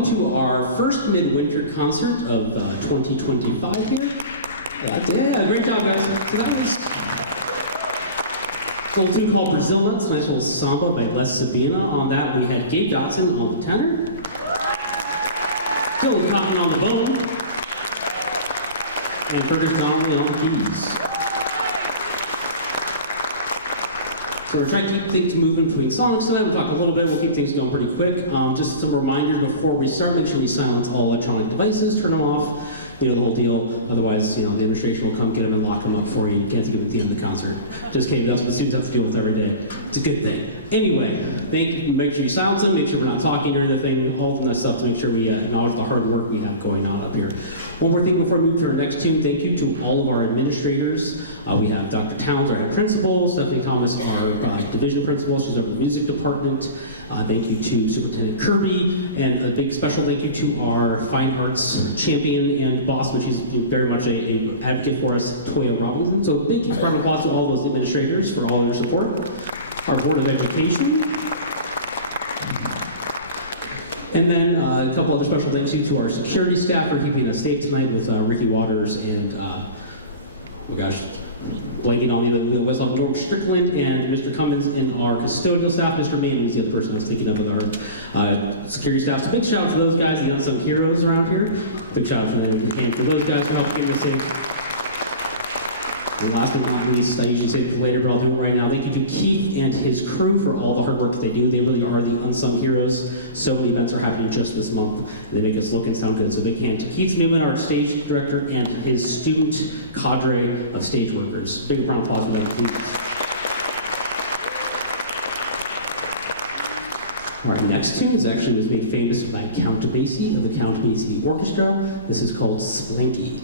welcome to our first Midwinter concert of 2025 here. Yeah, great job, guys. So that was a little tune called Brazil Nuts, nice little samba by Les Sabina. On that, we had Gabe Dotson on the tenor, Dylan Cotton on the bone, and Fergus Donnelly on the keys. So we're trying to keep things moving between songs tonight. We'll talk a little bit. We'll keep things going pretty quick. Just some reminders before we start. Make sure we silence all electronic devices, turn them off, the whole deal. Otherwise, the administration will come get them and lock them up for you. You can't see them at the end of the concert. Just kidding. That's what the students have to deal with every day. It's a good thing. Anyway, make sure you silence them. Make sure we're not talking during the thing. All of that stuff to make sure we acknowledge the hard work we have going on up here. One more thing before we move to our next tune. Thank you to all of our administrators. We have Dr. Towns, our head principal, Stephanie Thomas, our division principal. She's over the music department. Thank you to Superintendent Kirby, and a big special thank you to our fine arts champion and boss, which is very much an advocate for us, Toya Robinson. So thank you, round of applause to all those administrators for all of your support. Our Board of Education. And then a couple other special thanks to our security staff for keeping us safe tonight with Ricky Waters and, blanking on the Westlaw, George Strickland, and Mr. Cummins, and our custodial staff. Mr. Manning is the other person I was thinking of with our security staff. So big shout out to those guys, the unsung heroes around here. Big shout out to them if you can for those guys for helping keep us safe. And last but not least, I usually say it later, but I'll do it right now. Thank you to Keith and his crew for all the hard work that they do. They really are the unsung heroes. So many events are happening just this month, and they make us look and sound good. So big hand to Keith Newman, our stage director, and his student cadre of stage workers. Big round of applause for them, please. Our next tune was made famous by Count Basie of the Count Basie Orchestra. This is called Slinky.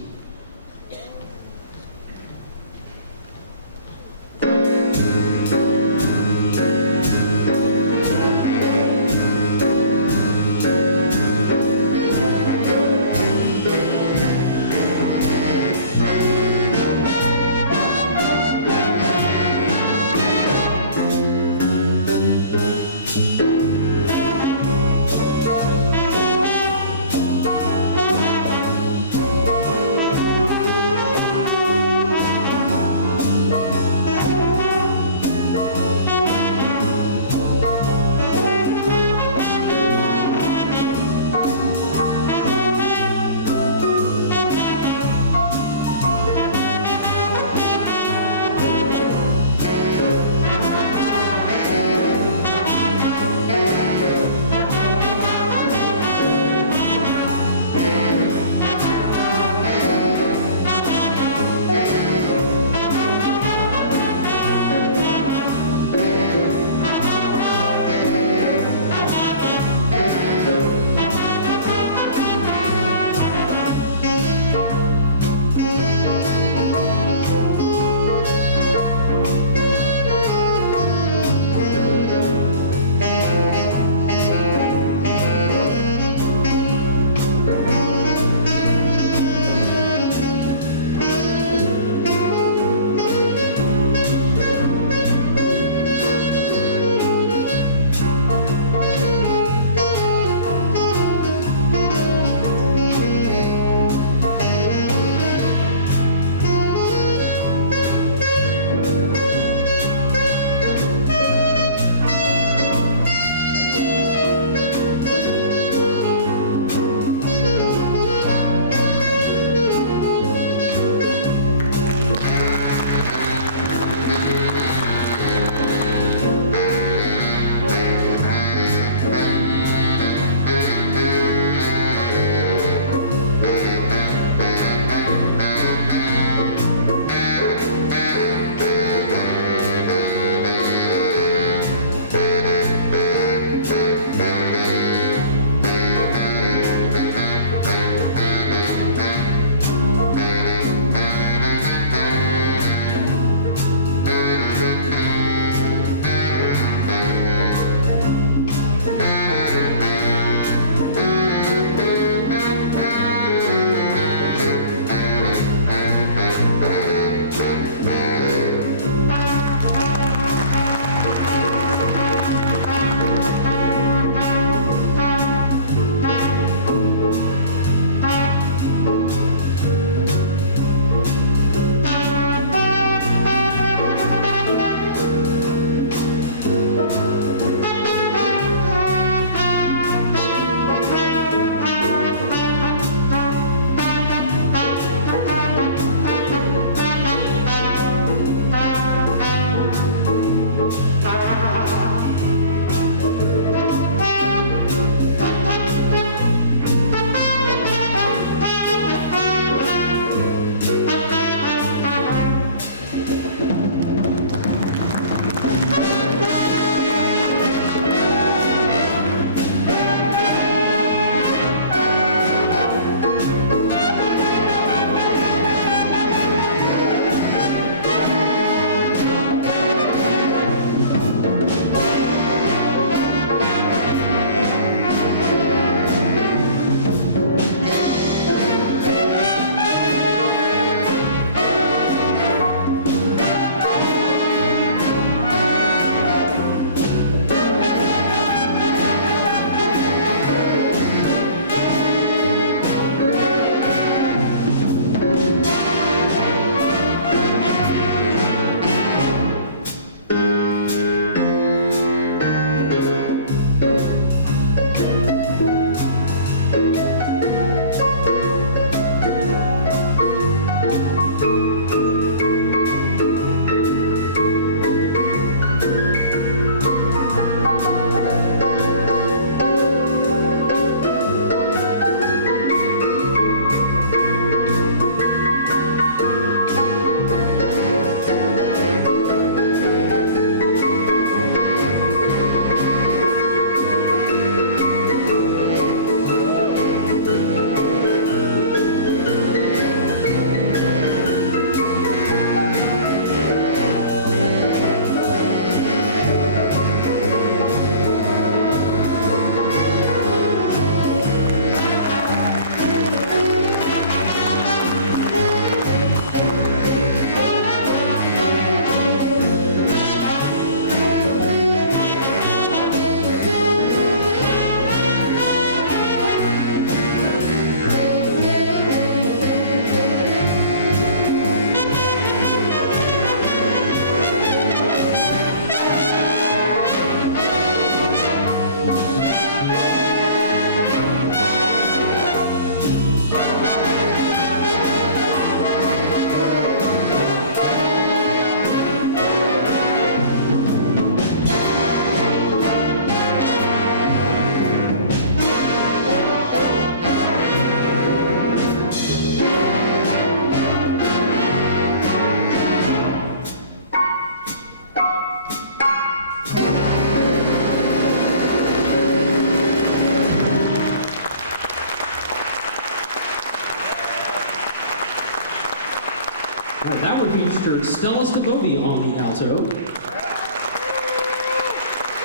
Right, that one featured Stella Staboni on the alto,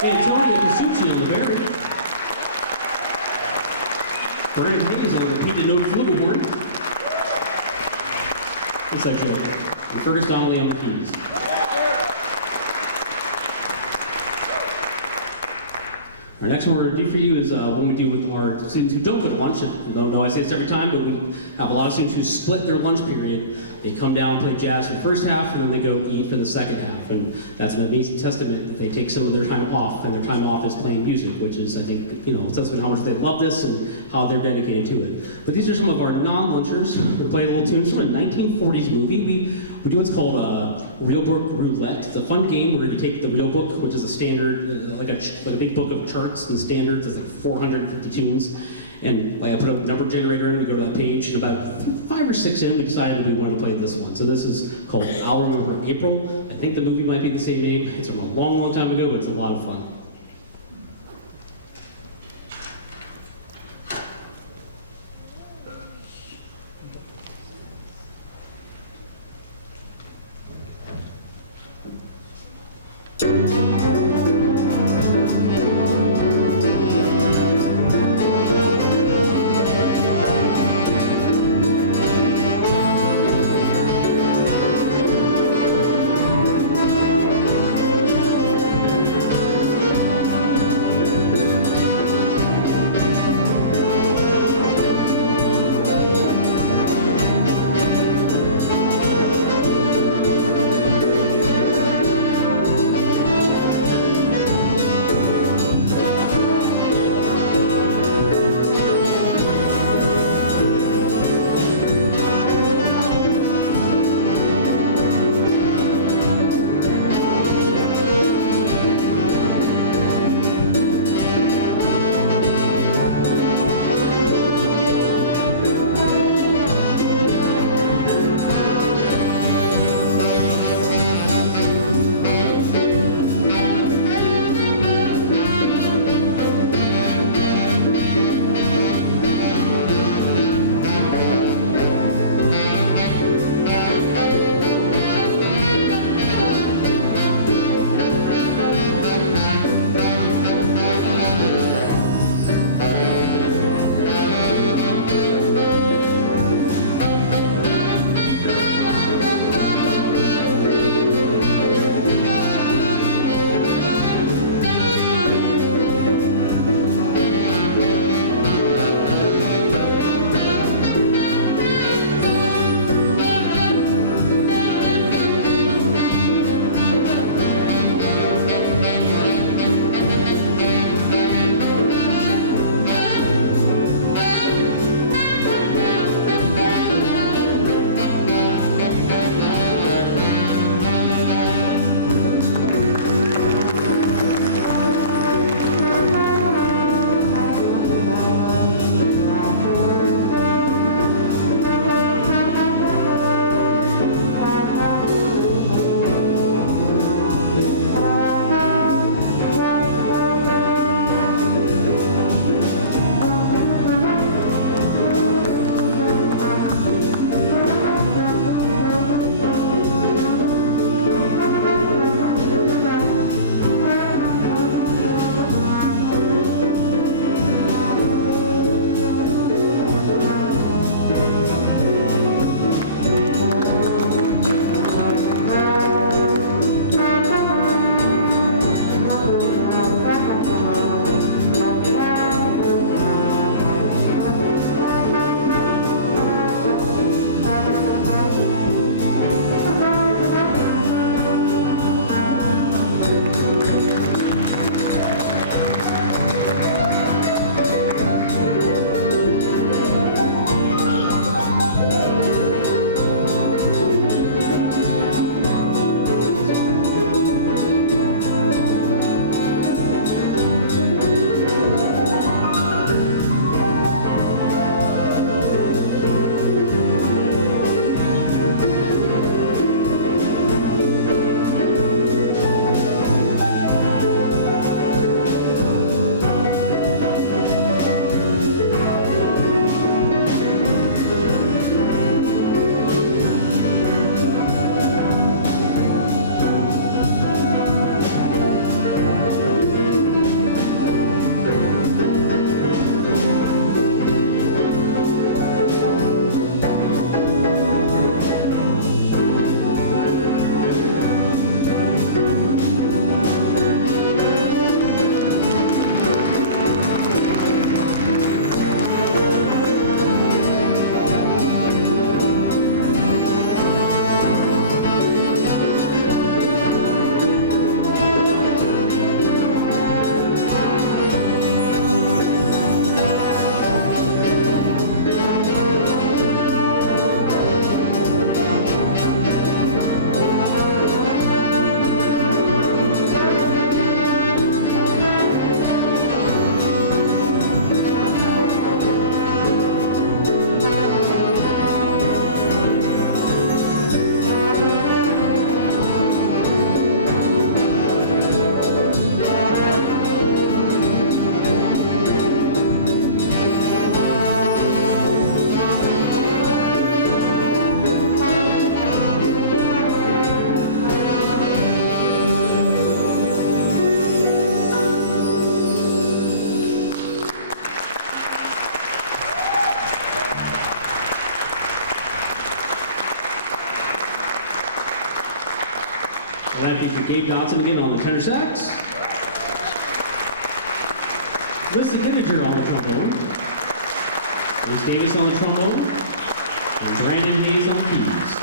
Antonia Casucci on the baritone, Brandon Hayes on the repeated note flugelhorn, it's that joke, and Curtis Donnelly on the keys. Our next one we're going to do for you is one we do with our students who don't go to lunch. You don't know I say this every time, but we have a lot of students who split their lunch period. They come down and play jazz for the first half, and then they go eat for the second half. And that's an amazing testament that they take some of their time off, and their time off is playing music, which is, I think, a testament how much they love this and how they're dedicated to it. But these are some of our non-lunchers. We're play a little tunes from a 1940s movie. We do what's called Real Book Roulette. It's a fun game where you take the real book, which is a standard, like a big book of charts and standards. It's like 450 tunes. And I put a number generator in, we go to that page, and about 5 or 6 in, we decided that we wanted to play this one. So this is called I'll Remember April. I think the movie might be the same name. It's from a long, long time ago, but it's a lot of fun. And that features Gabe Dotson again on the tenor sax. Lisa Gininger on the trombone. Bruce Davis on the trombone. And Brandon Hayes on the keys.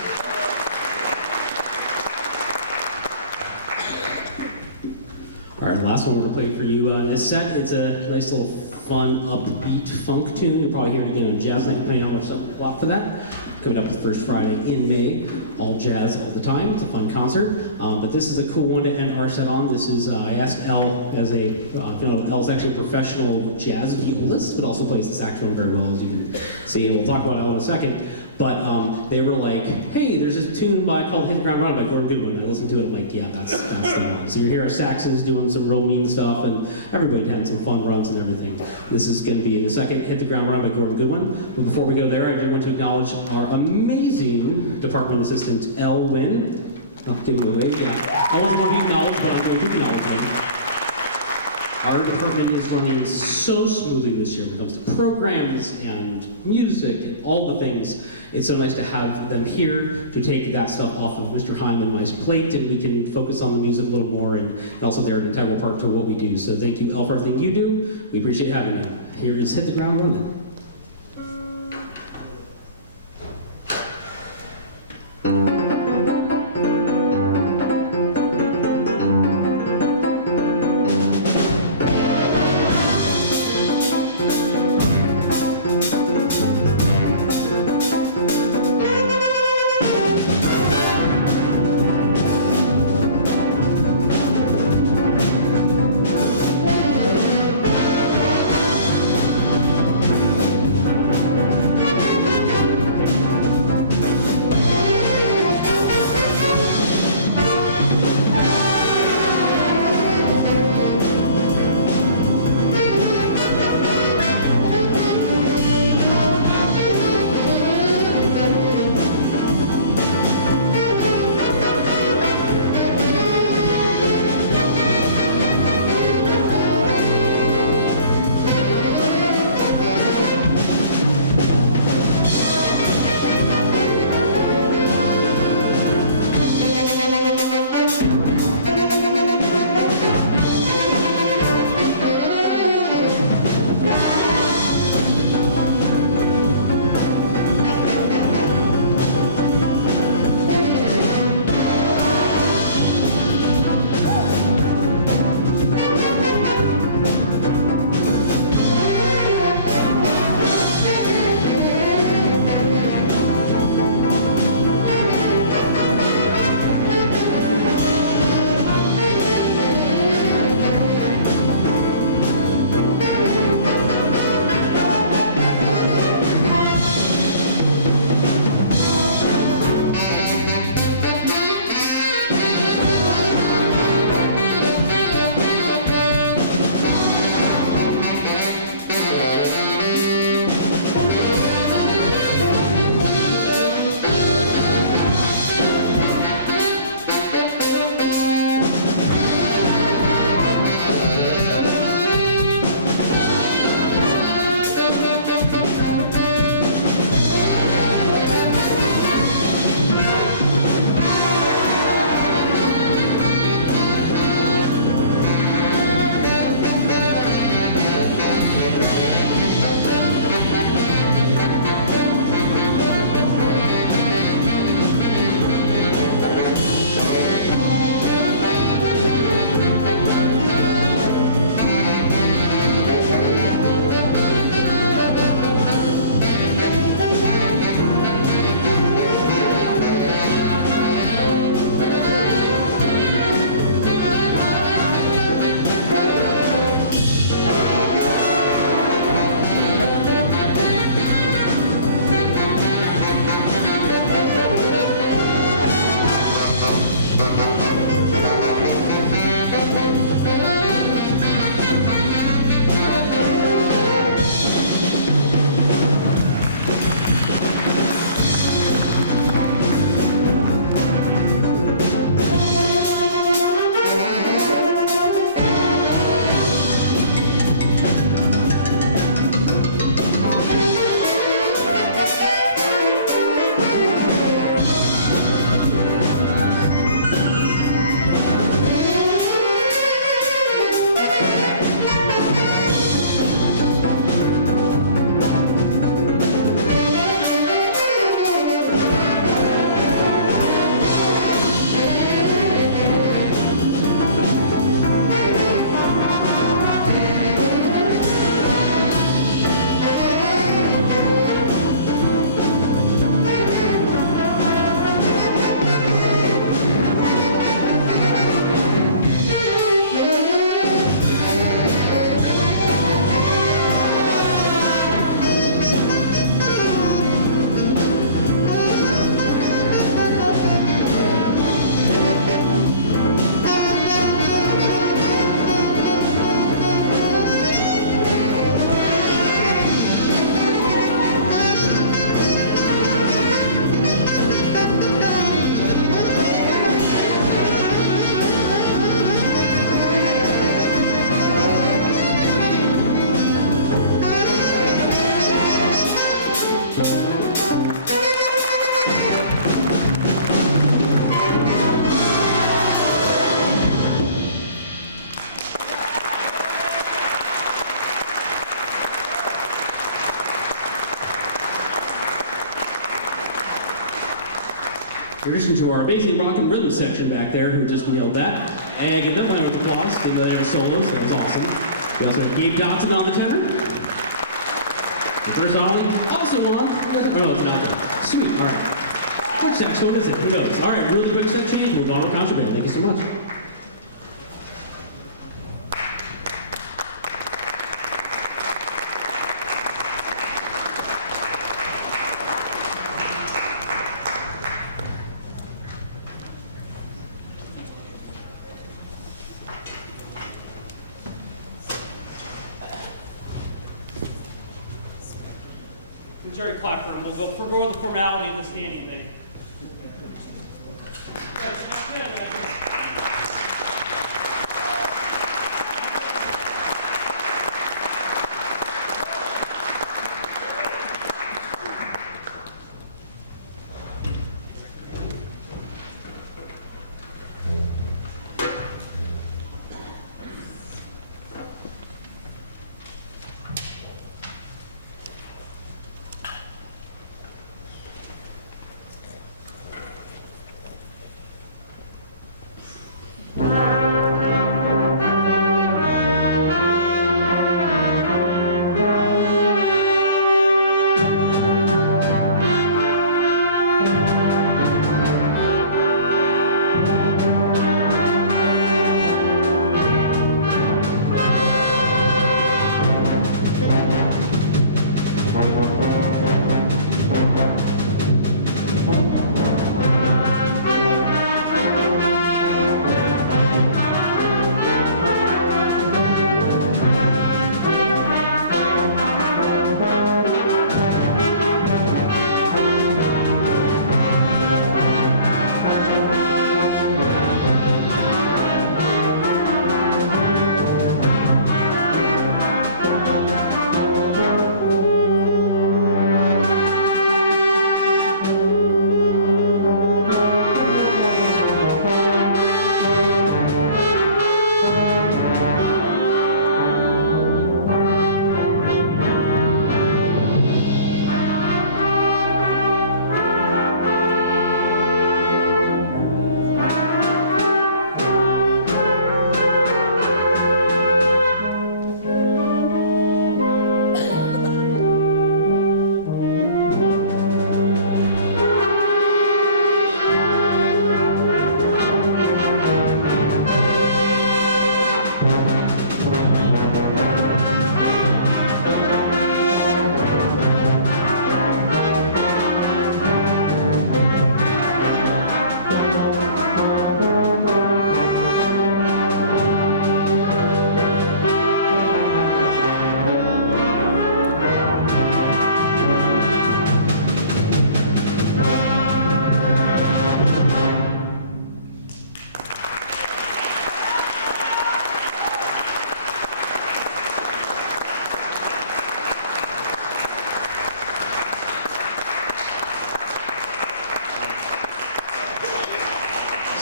All right, last one we're going to play for you in this set. It's a nice little fun, upbeat funk tune. You'll probably hear it again on Jazz Night, depending on how much I plot for that. Coming up the first Friday in May. All jazz all the time. It's a fun concert. But this is a cool one to end our set on. This is, I asked Elle as a, Elle's actually a professional jazz violist, but also plays the saxophone very well, as you can see. And we'll talk about Elle in a second. But they were like, hey, there's this tune called Hit the Ground Running by Gordon Goodwin. I listened to it, I'm like, yeah, that's the one. So you hear our saxes doing some real mean stuff, and everybody had some fun runs and everything. This is going to be in the second Hit the Ground Running by Gordon Goodwin. But before we go there, I do want to acknowledge our amazing department assistant, Elle Wynn. Not giving away, yeah. I wasn't going to be acknowledged, but I'm going to acknowledge them. Our department is running so smoothly this year when it comes to programs and music and all the things. It's so nice to have them here to take that stuff off of Mr. Heim and my plate, and we can focus on the music a little more, and also they're an integral part to what we do. So thank you, Elle, for everything you do. We appreciate having you. Here is Hit the Ground Running. In addition to our amazing rock and rhythm section back there who just nailed that. And give them a round of applause, even though they were solos, that was awesome. We also have Gabe Dotson on the tenor. The first Ollie, also on. Oh, it's not there. Sweet, all right. Which saxophone is it? Who knows? All right, really quick set change. Move on to contraband. Thank you so much. Jerry Clapper, we'll go forego the formality of the standing thing.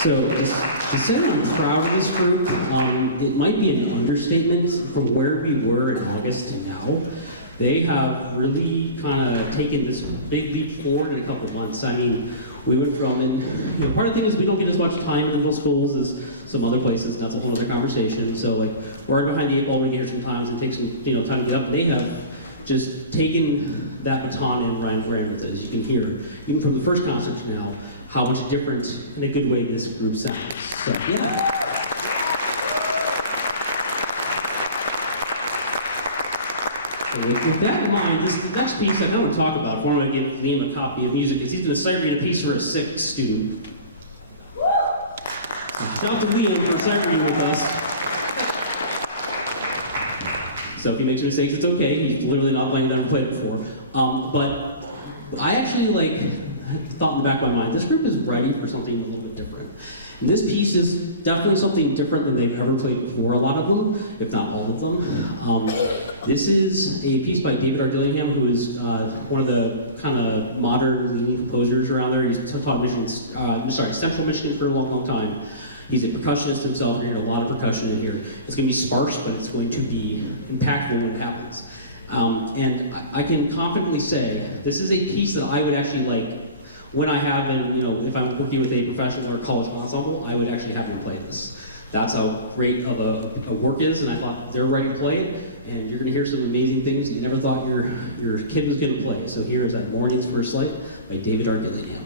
So to say I'm proud of this group, it might be an understatement from where we were in August to now. They have really kind of taken this big leap forward in a couple months. I mean, we went from, and part of the thing is we don't get as much time in middle schools as some other places, and that's a whole other conversation. So like, we're right behind the 8 ball when we get here sometimes and take some time to get up. They have just taken that baton and ran with it, as you can hear, even from the first concert to now, how much different, in a good way, this group sounds. So, yeah. So with that in mind, this is the next piece I want to talk about. If I want to give Liam a copy of music, is he's going to sight read a piece for a 6th student. Shout out to Liam for sight reading with us. So if he makes mistakes, it's okay. He's literally not playing that I've played before. But I actually thought in the back of my mind, this group is ready for something a little bit different. And this piece is definitely something different than they've ever played before, a lot of them, if not all of them. This is a piece by David R. Dillingham, who is one of the kind of modern leading composers around there. He's taught Central Michigan for a long, long time. He's a percussionist himself. You're hearing a lot of percussion in here. It's going to be sparse, but it's going to be impactful when it happens. And I can confidently say this is a piece that I would actually when I have, if I'm working with a professional or college ensemble, I would actually have them play this. That's how great of a work is, and I thought they're ready to play it, and you're going to hear some amazing things you never thought your kid was going to play. So here is At Morning's First Light by David Argillian.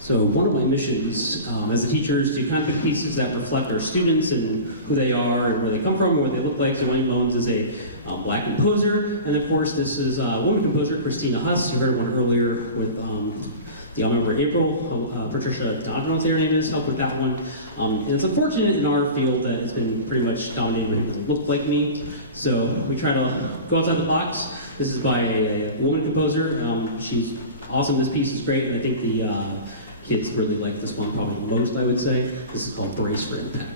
So one of my missions as a teacher is to kind of pick pieces that reflect our students and who they are and where they come from and what they look like. So Wayne Bones is a black composer, and of course this is a woman composer, Christina Huss. You heard one earlier with the member April. Patricia Donovan, I think her name is, helped with that one. And it's unfortunate in our field that it's been pretty much dominated by people who look like me. So we try to go outside the box. This is by a woman composer. She's awesome. This piece is great, and I think the kids really like this one probably most, I would say. This is called Brace for Impact.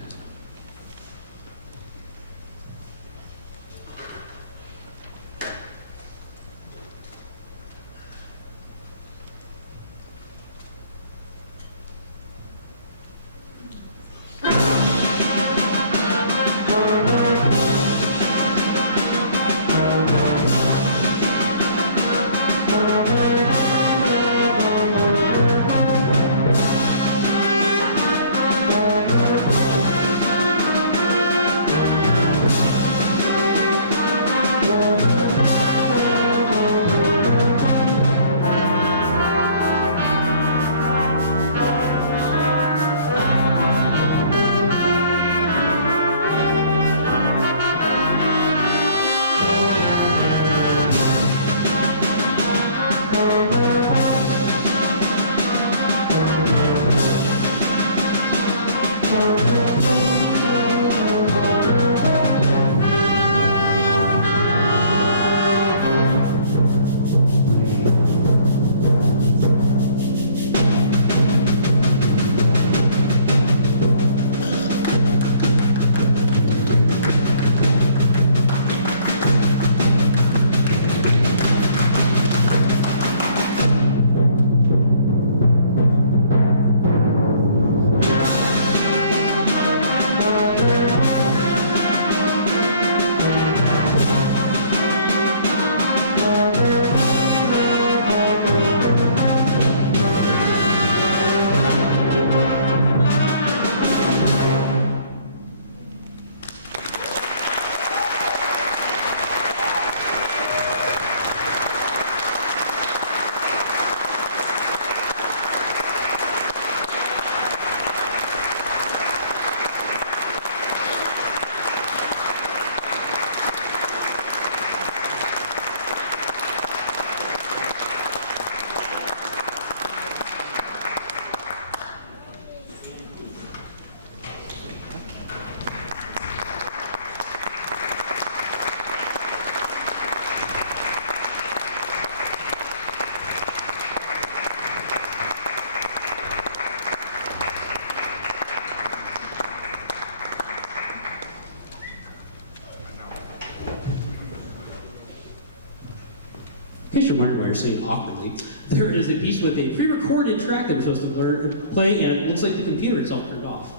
In case you're wondering why you're saying awkwardly, there is a piece with a pre-recorded track that we're supposed to play, and it looks like the computer itself turned off.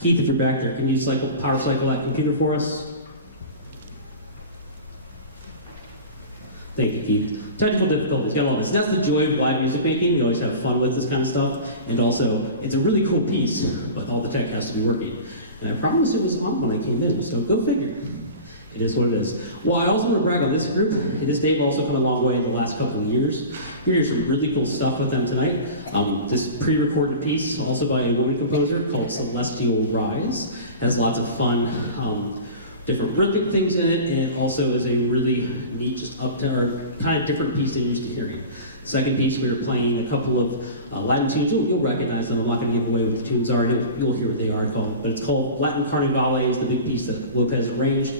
Keith, if you're back there, can you power cycle that computer for us? Thank you, Keith. Technical difficulties, got all this. That's the joy of live music making. You always have fun with this kind of stuff. And also, it's a really cool piece, but all the tech has to be working. And I promised it was on when I came in, so go figure. It is what it is. Well, I also want to brag on this group. This Dave also come a long way in the last couple of years. You're hearing some really cool stuff with them tonight. This pre-recorded piece, also by a woman composer called Celestial Rise, has lots of fun, different rhythmic things in it, and it also is a really neat, just up to our kind of different piece than you're used to hearing. Second piece, we were playing a couple of Latin tunes. You'll recognize them. I'm not going to give away what the tunes are. You'll hear what they are called. But it's called Latin Carnivale. It's the big piece that Lopez arranged.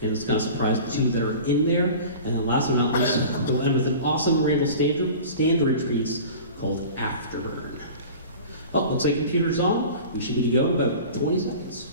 And it's kind of surprised the two that are in there. And then last but not least, we'll end with an awesome Randall Standridge piece called Afterburn. Oh, looks like computer's on. We should be to go in about 20 seconds.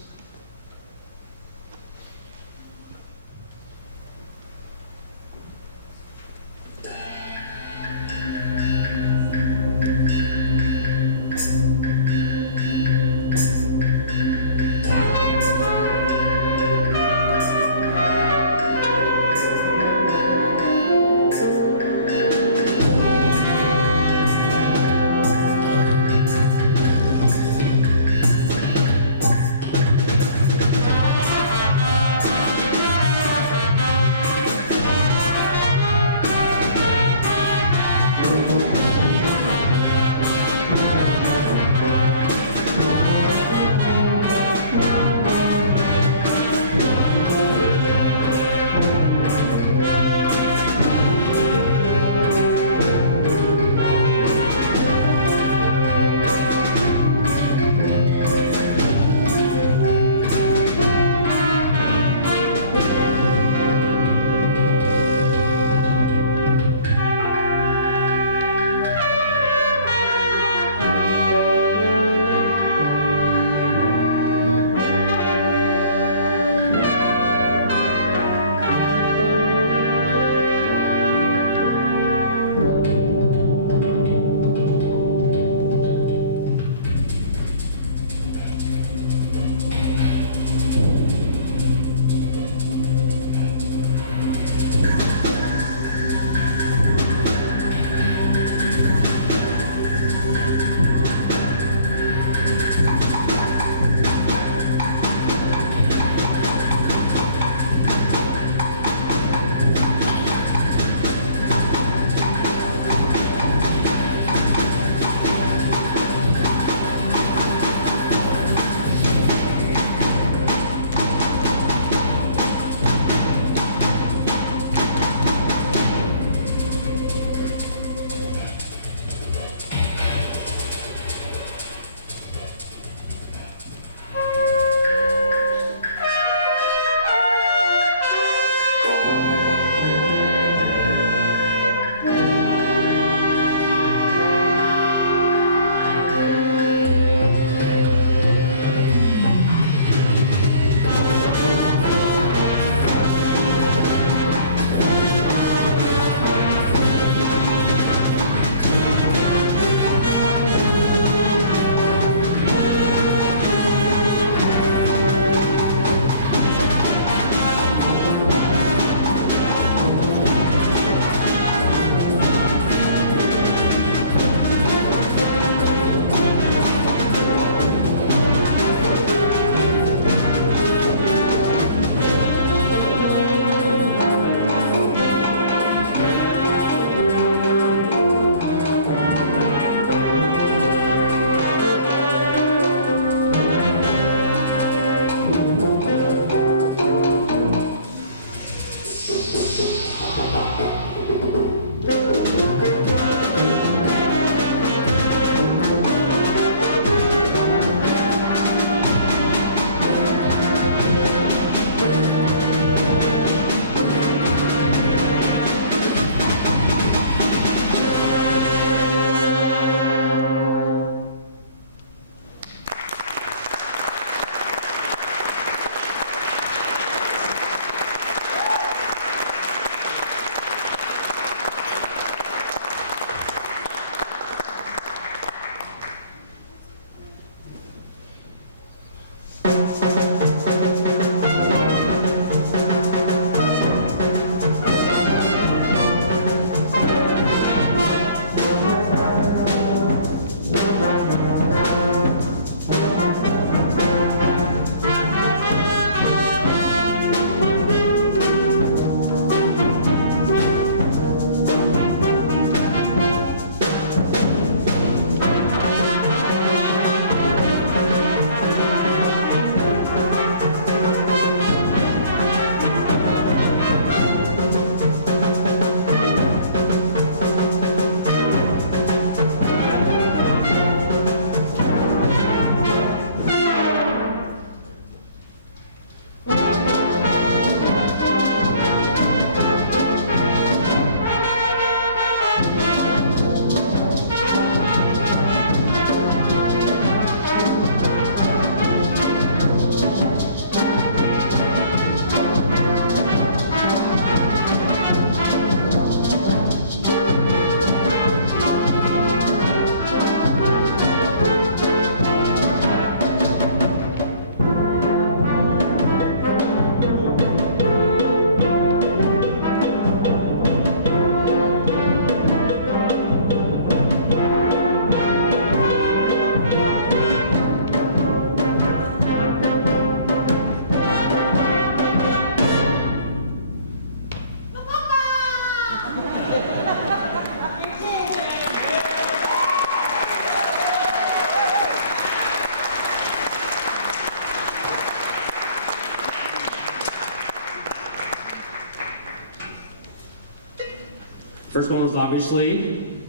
First one was obviously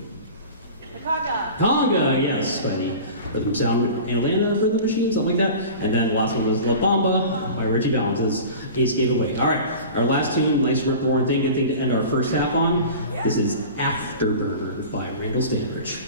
Conga, yes, by the Rhythm Sound Atlanta Rhythm Machine, something like that. And then the last one was La Bamba by Richie Valens, as Ace gave away. All right, our last tune, nice rip-roaring thing, good thing to end our first half on. This is Afterburner by Randall Stanbridge.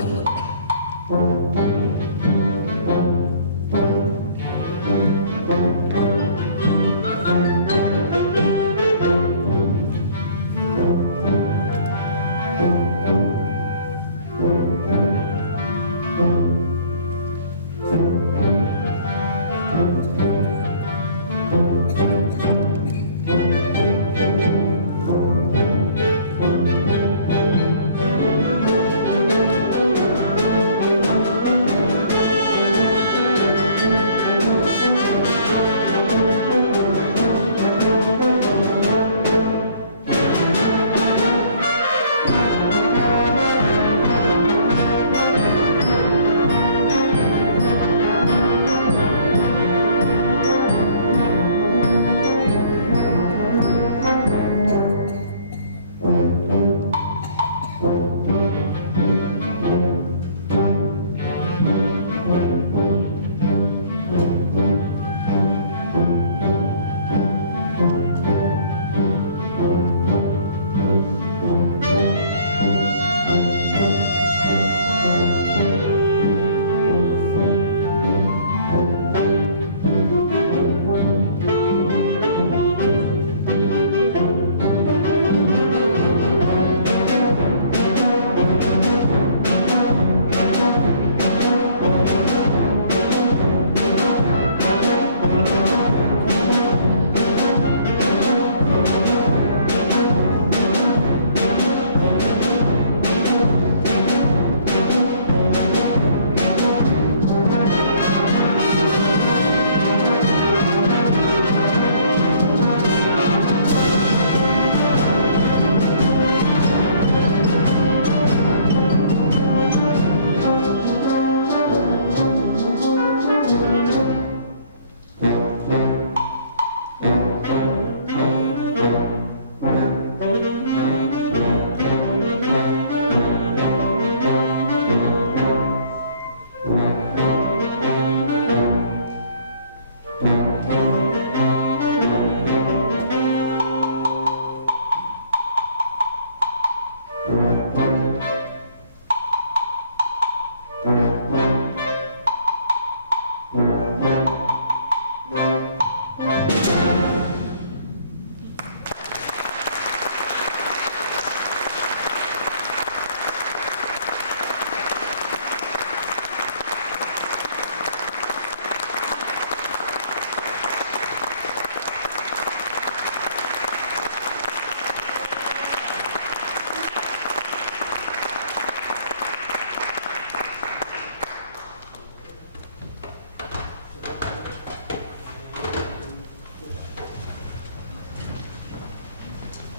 outlook.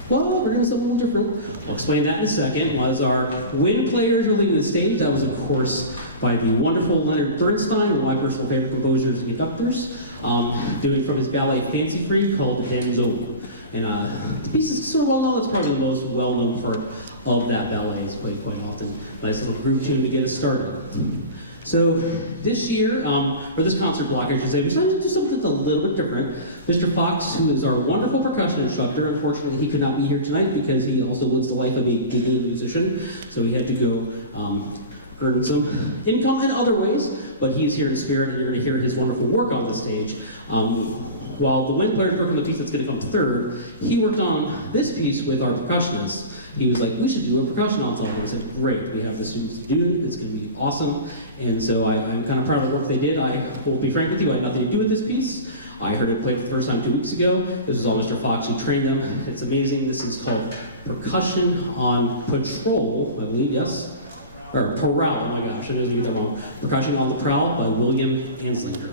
Well, we're doing something a little different. We'll explain that in a second. As our wind players are leaving the stage, that was, of course, by the wonderful Leonard Bernstein, one of my personal favorite composers and conductors, doing from his ballet Fancy Free called the Danzone. And the piece is sort of well known. It's probably the most well-known part of that ballet. It's played quite often. Nice little groove tune to get us started. So this year, or this concert block, I should say, we decided to do something that's a little bit different. Mr. Fox, who is our wonderful percussion instructor, unfortunately he could not be here tonight because he also lives the life of a giggling musician, so he had to go earn some income in other ways, but he is here in spirit, and you're going to hear his wonderful work on the stage. While the wind player worked on the piece that's going to come third, he worked on this piece with our percussionists. He was like, we should do a percussion ensemble. I said, great, we have the students to do it, it's going to be awesome. And so I'm kind of proud of the work they did. I will be frank with you, I had nothing to do with this piece. I heard it played for the first time 2 weeks ago. This is all Mr. Fox who trained them. It's amazing. This is called Percussion on Patrol, I believe, yes? Or Prowl, oh my gosh, I didn't get that wrong. Percussion on the Prowl by William Hanslinger.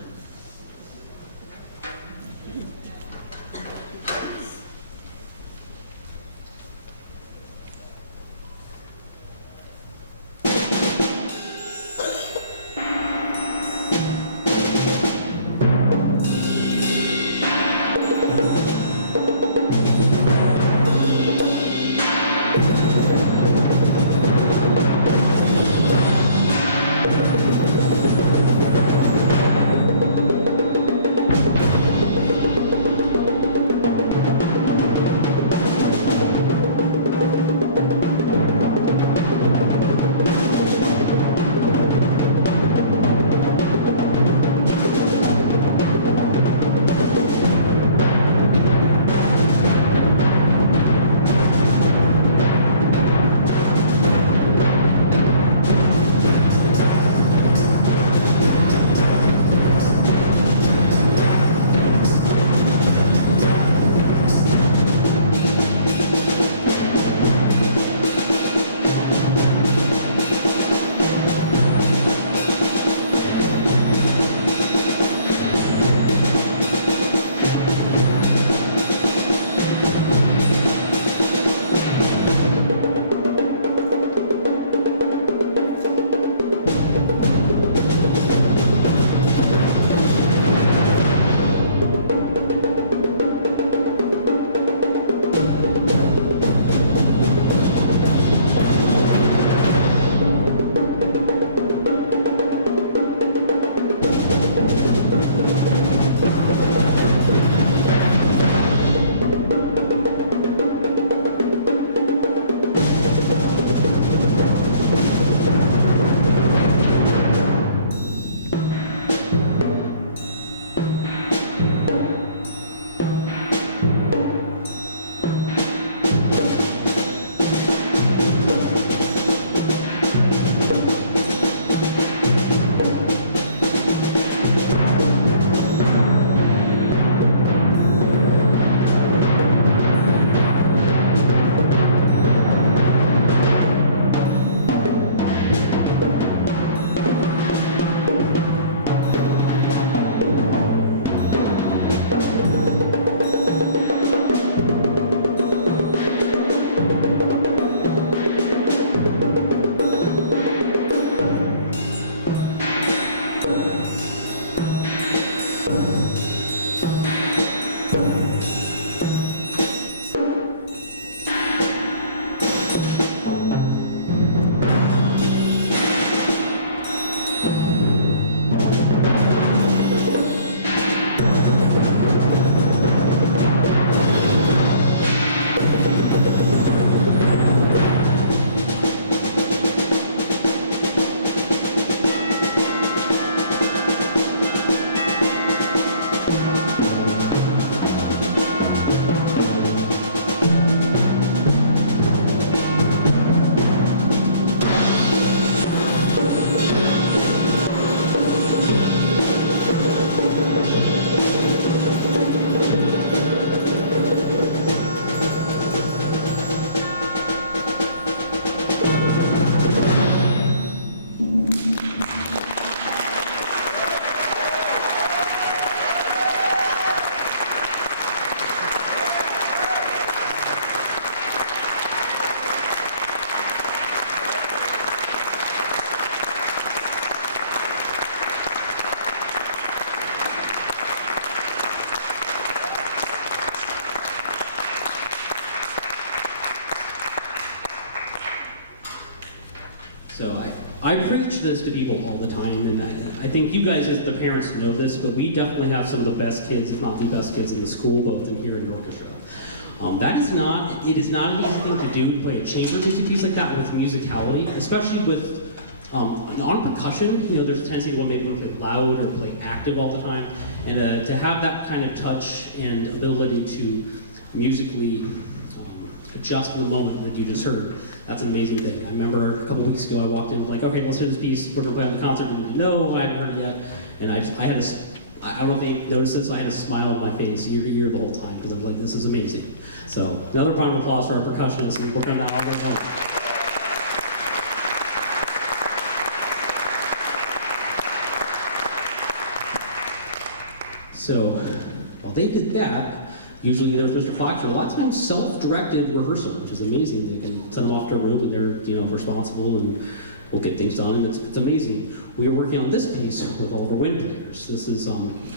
I preach this to people all the time, and I think you guys as the parents know this, but we definitely have some of the best kids, if not the best kids in the school, both in here and in orchestra. It is not an easy thing to do to play a chamber music piece like that with musicality, especially with, on percussion, there's a tendency to maybe play loud or play active all the time, and to have that kind of touch and ability to musically adjust in the moment that you just heard. That's an amazing thing. I remember a couple weeks ago I walked in like, okay, let's hear this piece. We're gonna play on the concert. And no, I haven't heard it yet. And I don't think you noticed this. I had a smile on my face ear to ear the whole time because I was like, this is amazing. So another round of applause for our percussionists. We're coming out all the way home. So while they did that, usually there's Mr. Fox, or a lot of times self-directed rehearsal, which is amazing. They can send them off to a room and they're responsible and will get things done, and it's amazing. We are working on this piece with all of our wind players. This is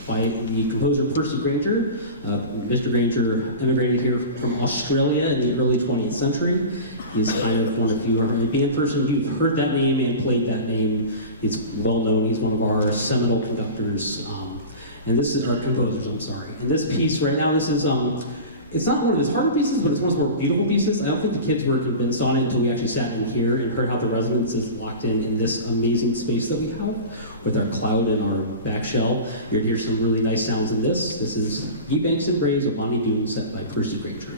by the composer Percy Granger. Mr. Granger immigrated here from Australia in the early 20th century. He's kind of one of you, band person, you've heard that name and played that name. He's well known. He's one of our seminal conductors. And this is our composers, I'm sorry. And this piece right now, this is, it's not one of his harder pieces, but it's one of his more beautiful pieces. I don't think the kids were convinced on it until we actually sat in here and heard how the resonance is locked in this amazing space that we have with our cloud and our back shell. You're going to hear some really nice sounds in this. This is Ye Banks and Braes of Bonnie Doon, set by Percy Granger.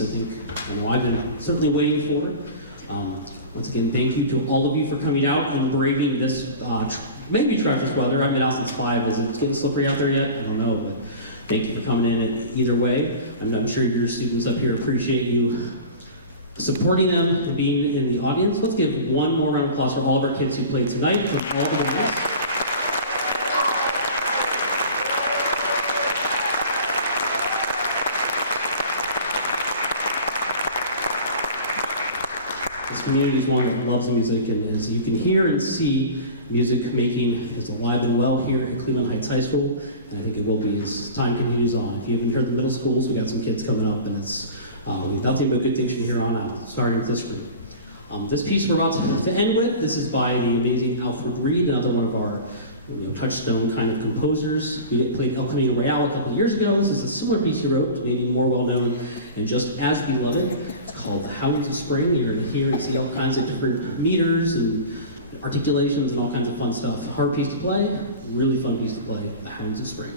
piece I know I've been certainly waiting for. Once again, thank you to all of you for coming out and braving this maybe treacherous weather. I've been out since 5. Is it getting slippery out there yet? I don't know, but thank you for coming in either way. I'm sure your students up here appreciate you supporting them and being in the audience. Let's give one more round of applause for all of our kids who played tonight, for all of the winners. This community is one that loves music, and as you can hear and see, music making is alive and well here at Cleveland Heights High School, and I think it will be as time continues on. If you haven't heard the middle schools, we got some kids coming up, and it's nothing but good things from here on out, starting with this group. This piece we're about to end with, this is by the amazing Alfred Reed, another one of our touchstone kind of composers. We played El Camino Real a couple years ago. This is a similar piece he wrote, maybe more well-known and just as beloved. It's called The Hounds of Spring. You're going to hear and see all kinds of different meters and articulations and all kinds of fun stuff. Hard piece to play, really fun piece to play, The Hounds of Spring.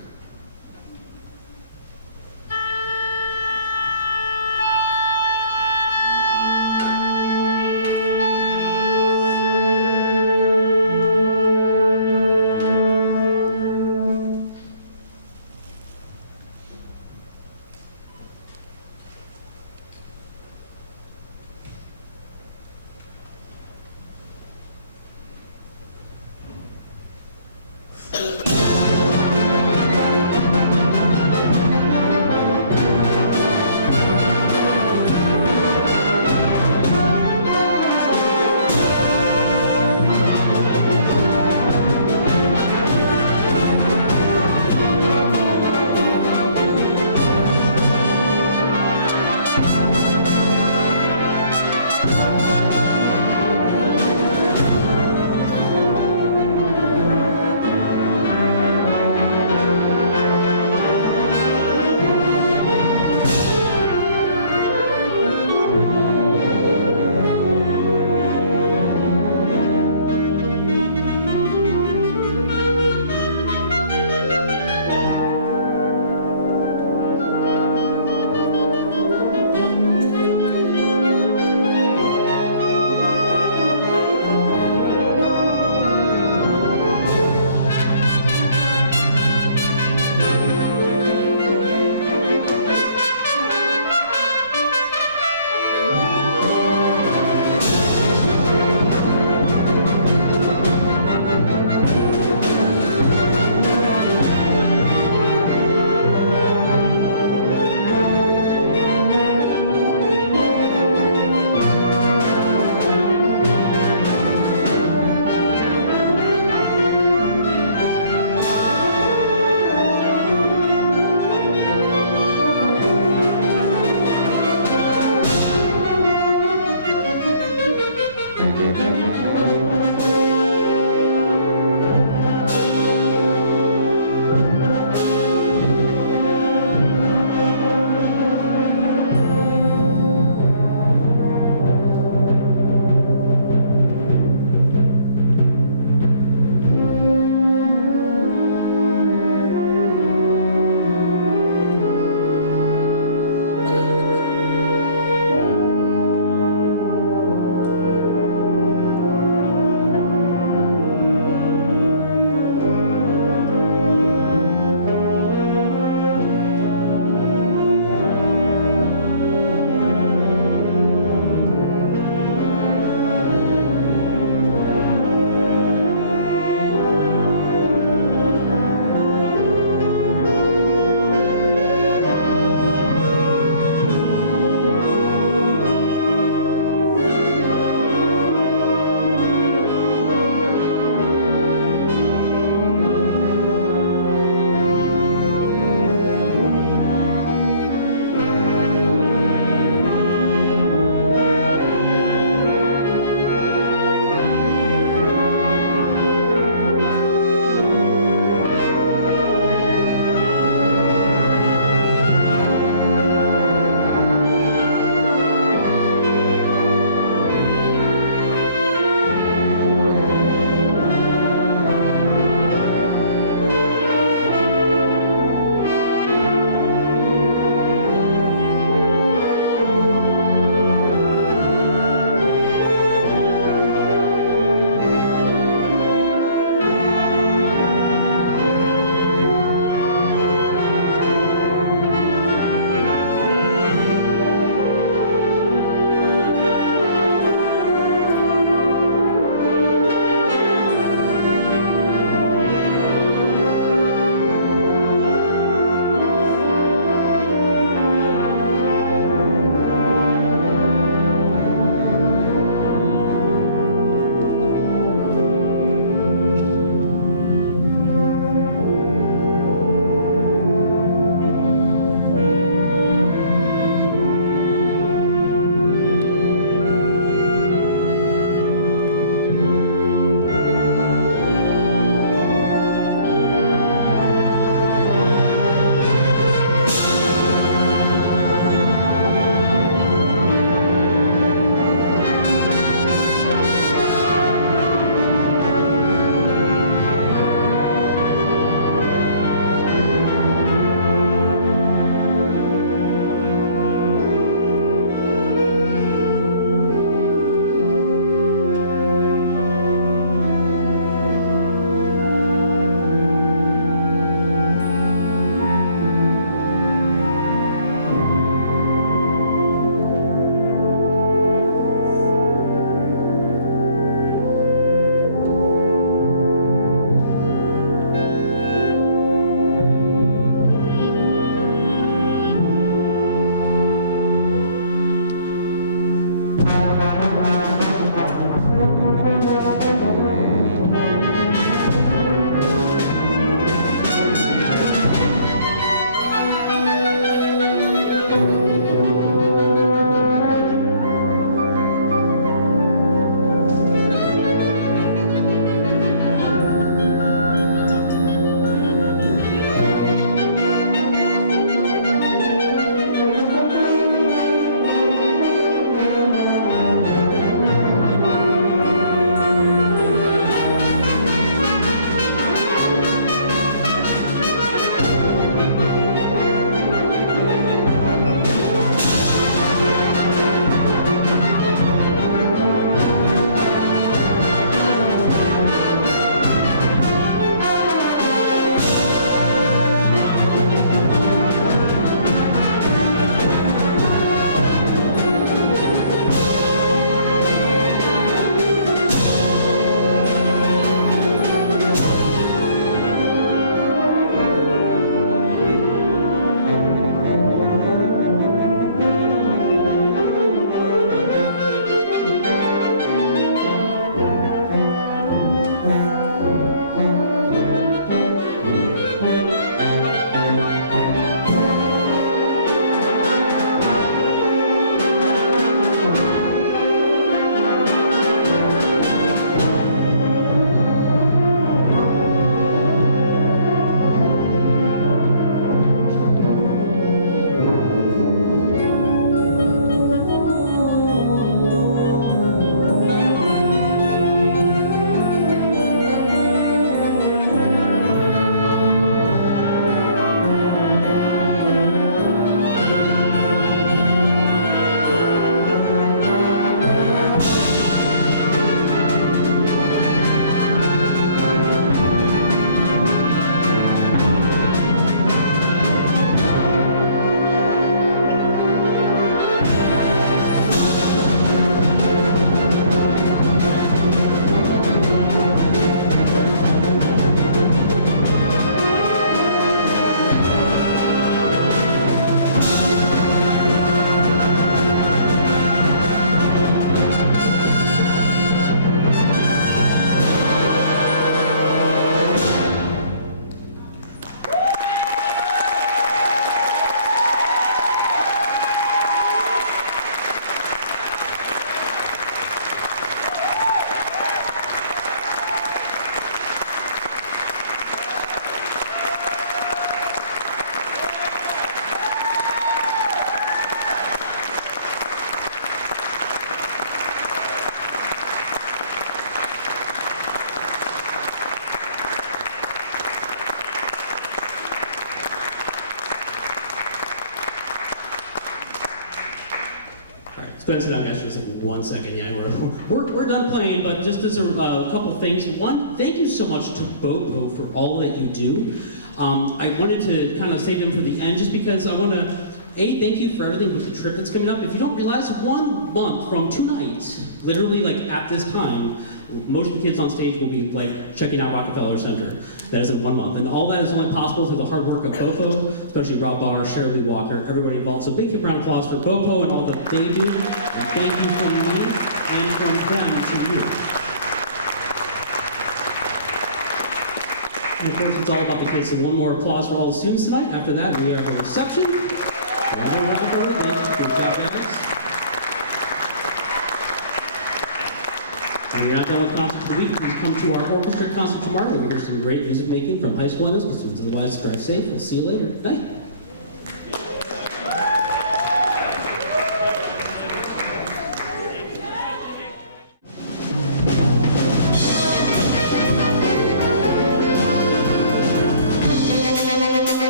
Go ahead and sit down, guys, for just like 1 second. Yeah, we're done playing, but just as a couple things. One, thank you so much to Bobo for all that you do. I wanted to kind of save them for the end just because I want to, thank you for everything with the trip that's coming up. If you don't realize, 1 month from tonight, literally like at this time, most of the kids on stage will be like checking out Rockefeller Center. That is in 1 month. And all that is only possible through the hard work of Bobo, especially Rob Barr, Shirley Walker, everybody involved. So big round of applause for Bobo and all that they do. And thank you from me and from them to you. And of course, it's all about the kids. So one more applause for all the students tonight. After that, we have a reception. Good job, guys. And we're not done with concerts for the week. Please come to our orchestra concert tomorrow. We'll hear some great music making from high school and middle school students. Otherwise, drive safe. We'll see you later. Night.